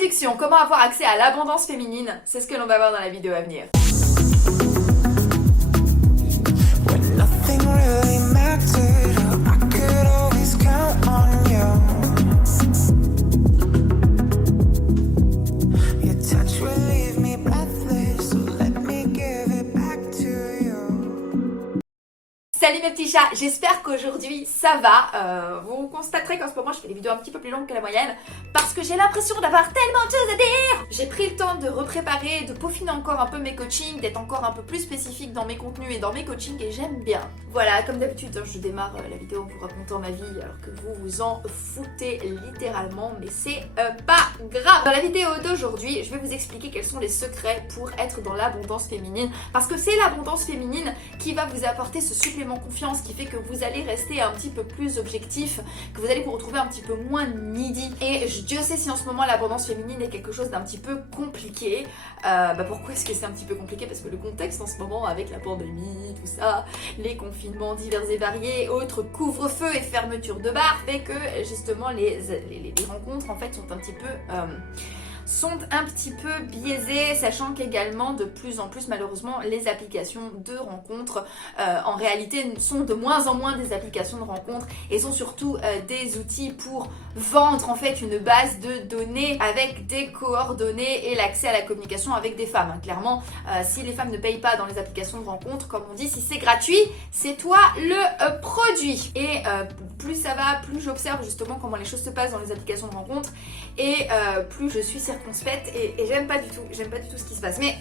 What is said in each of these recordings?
séduction, comment avoir accès à l'abondance féminine, c'est ce que l'on va voir dans la vidéo à venir. When nothing really mattered, I could always count on you. Your touch will leave me breathless, so let me give it back to you. Salut mes petits chats, j'espère qu'aujourd'hui ça va. Vous constaterez qu'en ce moment je fais des vidéos un petit peu plus longues que la moyenne parce que j'ai l'impression d'avoir tellement de choses à dire. J'ai pris le temps de repréparer, de peaufiner encore un peu mes coachings, d'être encore un peu plus spécifique dans mes contenus et dans mes coachings et j'aime bien. Voilà, comme d'habitude, je démarre la vidéo en vous racontant ma vie alors que vous vous en foutez littéralement, mais c'est pas grave. Dans la vidéo d'aujourd'hui, je vais vous expliquer quels sont les secrets pour être dans l'abondance féminine parce que c'est l'abondance féminine qui va vous apporter ce supplément confiance qui fait que vous allez rester un petit peu plus objectif, que vous allez vous retrouver un petit peu moins needy. Et Dieu sait si en ce moment l'abondance féminine est quelque chose d'un petit peu compliqué. Pourquoi est-ce que c'est un petit peu compliqué? Parce que le contexte en ce moment avec la pandémie, tout ça, les confinements divers et variés, autres couvre-feu et fermeture de bars fait que justement les rencontres en fait sont un petit peu biaisées, sachant qu'également de plus en plus malheureusement les applications de rencontres en réalité sont de moins en moins des applications de rencontres et sont surtout des outils pour vendre en fait une base de données avec des coordonnées et l'accès à la communication avec des femmes. Clairement, si les femmes ne payent pas dans les applications de rencontres, comme on dit, si c'est gratuit, c'est toi le produit. Et plus ça va, plus j'observe justement comment les choses se passent dans les applications de rencontres et plus je suis circonspecte et j'aime pas du tout ce qui se passe. Mais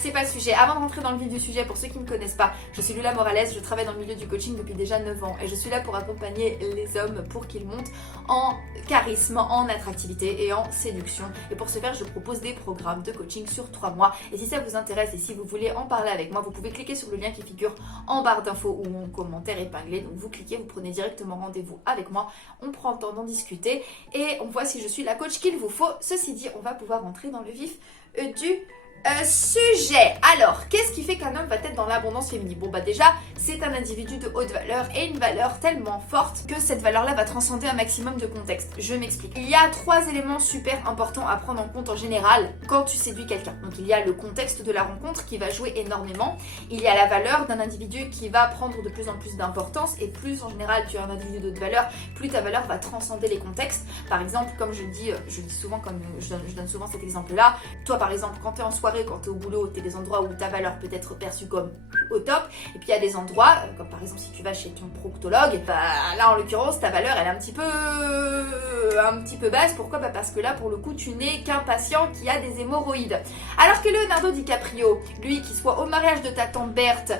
c'est pas le sujet. Avant de rentrer dans le vif du sujet, pour ceux qui ne me connaissent pas, je suis Lula Morales, je travaille dans le milieu du coaching depuis déjà 9 ans et je suis là pour accompagner les hommes pour qu'ils montent en charisme, en attractivité et en séduction. Et pour ce faire, je propose des programmes de coaching sur 3 mois. Et si ça vous intéresse et si vous voulez en parler avec moi, vous pouvez cliquer sur le lien qui figure en barre d'infos ou en commentaire épinglé. Donc vous cliquez, vous prenez directement rendez-vous avec moi, on prend le temps d'en discuter et on voit si je suis la coach qu'il vous faut. Ceci dit, on va pouvoir rentrer dans le vif du sujet. Alors, qu'est-ce qui fait qu'un homme va être dans l'abondance féminine? Bon déjà, c'est un individu de haute valeur et une valeur tellement forte que cette valeur-là va transcender un maximum de contexte. Je m'explique. Il y a 3 éléments super importants à prendre en compte en général quand tu séduis quelqu'un. Donc il y a le contexte de la rencontre qui va jouer énormément. Il y a la valeur d'un individu qui va prendre de plus en plus d'importance et plus en général tu es un individu de haute valeur, plus ta valeur va transcender les contextes. Par exemple, comme je dis souvent, comme je donne souvent cet exemple-là. Toi par exemple, quand tu es en soirée, quand tu es au boulot, tu es des endroits où ta valeur peut être perçue comme au top, et puis il y a des endroits, comme par exemple si tu vas chez ton proctologue, là en l'occurrence ta valeur elle est un petit peu basse. Pourquoi? Parce que là pour le coup tu n'es qu'un patient qui a des hémorroïdes. Alors que Leonardo DiCaprio, lui qui soit au mariage de ta tante Berthe,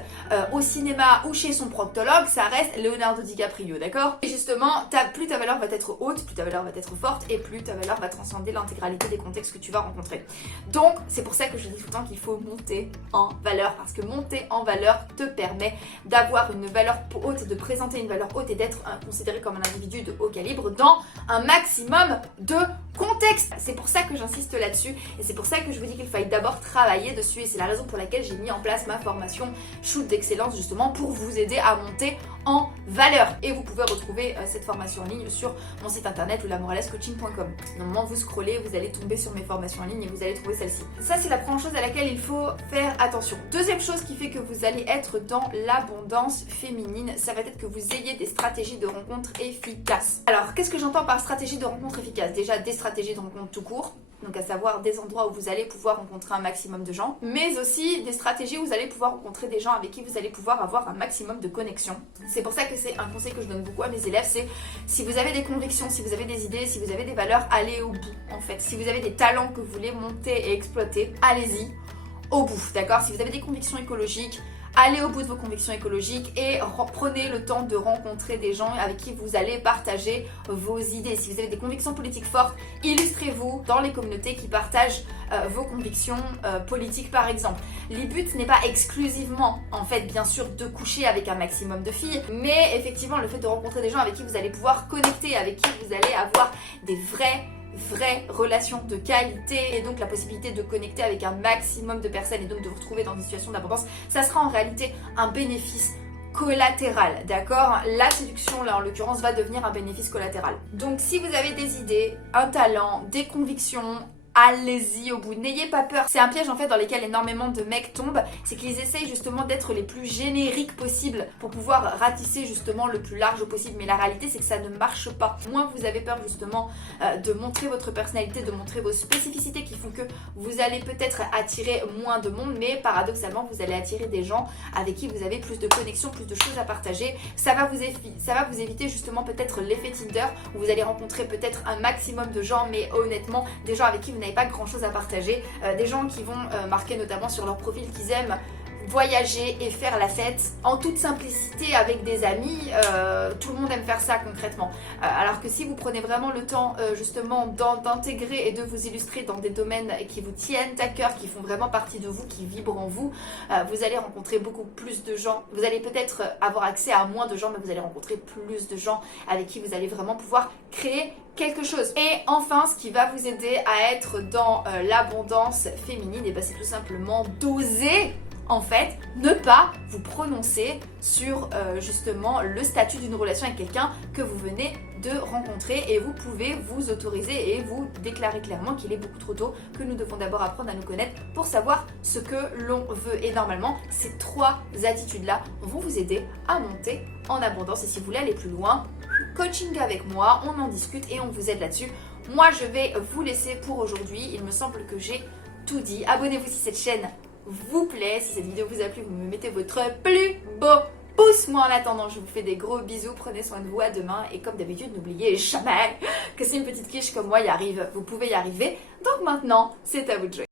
au cinéma ou chez son proctologue, ça reste Leonardo DiCaprio, d'accord? Et justement, plus ta valeur va être haute, plus ta valeur va être forte et plus ta valeur va transcender l'intégralité des contextes que tu vas rencontrer. Donc c'est pour ça que je dis tout le temps qu'il faut monter en valeur, parce que monter en valeur te permet d'avoir une valeur haute, de présenter une valeur haute et d'être considéré comme un individu de haut calibre dans un maximum de contexte. C'est pour ça que j'insiste là-dessus et c'est pour ça que je vous dis qu'il faille d'abord travailler dessus et c'est la raison pour laquelle j'ai mis en place ma formation Shoot d'excellence justement pour vous aider à monter en valeur. Et vous pouvez retrouver cette formation en ligne sur mon site internet loulamoralescoaching.com. Normalement vous scrollez, vous allez tomber sur mes formations en ligne et vous allez trouver celle-ci. Ça c'est la première chose à laquelle il faut faire attention. Deuxième chose qui fait que vous allez être dans l'abondance féminine, ça va être que vous ayez des stratégies de rencontre efficaces. Alors qu'est-ce que j'entends par stratégie de rencontre efficace? Déjà des stratégies de rencontre tout court, donc à savoir des endroits où vous allez pouvoir rencontrer un maximum de gens, mais aussi des stratégies où vous allez pouvoir rencontrer des gens avec qui vous allez pouvoir avoir un maximum de connexion. C'est pour ça que c'est un conseil que je donne beaucoup à mes élèves, c'est si vous avez des convictions, si vous avez des idées, si vous avez des valeurs, allez au bout en fait. Si vous avez des talents que vous voulez monter et exploiter, allez-y au bout, d'accord? Si vous avez des convictions écologiques, allez au bout de vos convictions écologiques et prenez le temps de rencontrer des gens avec qui vous allez partager vos idées. Si vous avez des convictions politiques fortes, illustrez-vous dans les communautés qui partagent vos convictions politiques par exemple. Le but n'est pas exclusivement en fait bien sûr de coucher avec un maximum de filles, mais effectivement le fait de rencontrer des gens avec qui vous allez pouvoir connecter, avec qui vous allez avoir des vraies relations de qualité et donc la possibilité de connecter avec un maximum de personnes et donc de vous retrouver dans une situation d'abondance, ça sera en réalité un bénéfice collatéral, d'accord? La séduction, là en l'occurrence, va devenir un bénéfice collatéral. Donc si vous avez des idées, un talent, des convictions, allez-y au bout, n'ayez pas peur. C'est un piège en fait dans lequel énormément de mecs tombent, c'est qu'ils essayent justement d'être les plus génériques possible pour pouvoir ratisser justement le plus large possible, mais la réalité c'est que ça ne marche pas. Moins vous avez peur justement de montrer votre personnalité, de montrer vos spécificités qui font que vous allez peut-être attirer moins de monde, mais paradoxalement vous allez attirer des gens avec qui vous avez plus de connexions, plus de choses à partager. Ça va vous éviter justement peut-être l'effet Tinder où vous allez rencontrer peut-être un maximum de gens, mais honnêtement des gens avec qui vous n'avez pas grand chose à partager, des gens qui vont marquer notamment sur leur profil qu'ils aiment voyager et faire la fête en toute simplicité avec des amis. Tout le monde aime faire ça concrètement, alors que si vous prenez vraiment le temps justement d'intégrer et de vous illustrer dans des domaines qui vous tiennent à cœur, qui font vraiment partie de vous, qui vibrent en vous, vous allez rencontrer beaucoup plus de gens. Vous allez peut-être avoir accès à moins de gens, mais vous allez rencontrer plus de gens avec qui vous allez vraiment pouvoir créer quelque chose. Et enfin, ce qui va vous aider à être dans l'abondance féminine, et c'est tout simplement d'oser en fait, ne pas vous prononcer sur justement le statut d'une relation avec quelqu'un que vous venez de rencontrer, et vous pouvez vous autoriser et vous déclarer clairement qu'il est beaucoup trop tôt, que nous devons d'abord apprendre à nous connaître pour savoir ce que l'on veut. Et normalement, ces 3 attitudes-là vont vous aider à monter en abondance. Et si vous voulez aller plus loin, coaching avec moi, on en discute et on vous aide là-dessus. Moi, je vais vous laisser pour aujourd'hui. Il me semble que j'ai tout dit. Abonnez-vous si cette chaîne vous plaît. Si cette vidéo vous a plu, vous me mettez votre plus beau pouce. Moi en attendant, je vous fais des gros bisous, prenez soin de vous, à demain, et comme d'habitude, n'oubliez jamais que si une petite quiche comme moi y arrive, vous pouvez y arriver. Donc maintenant, c'est à vous de jouer.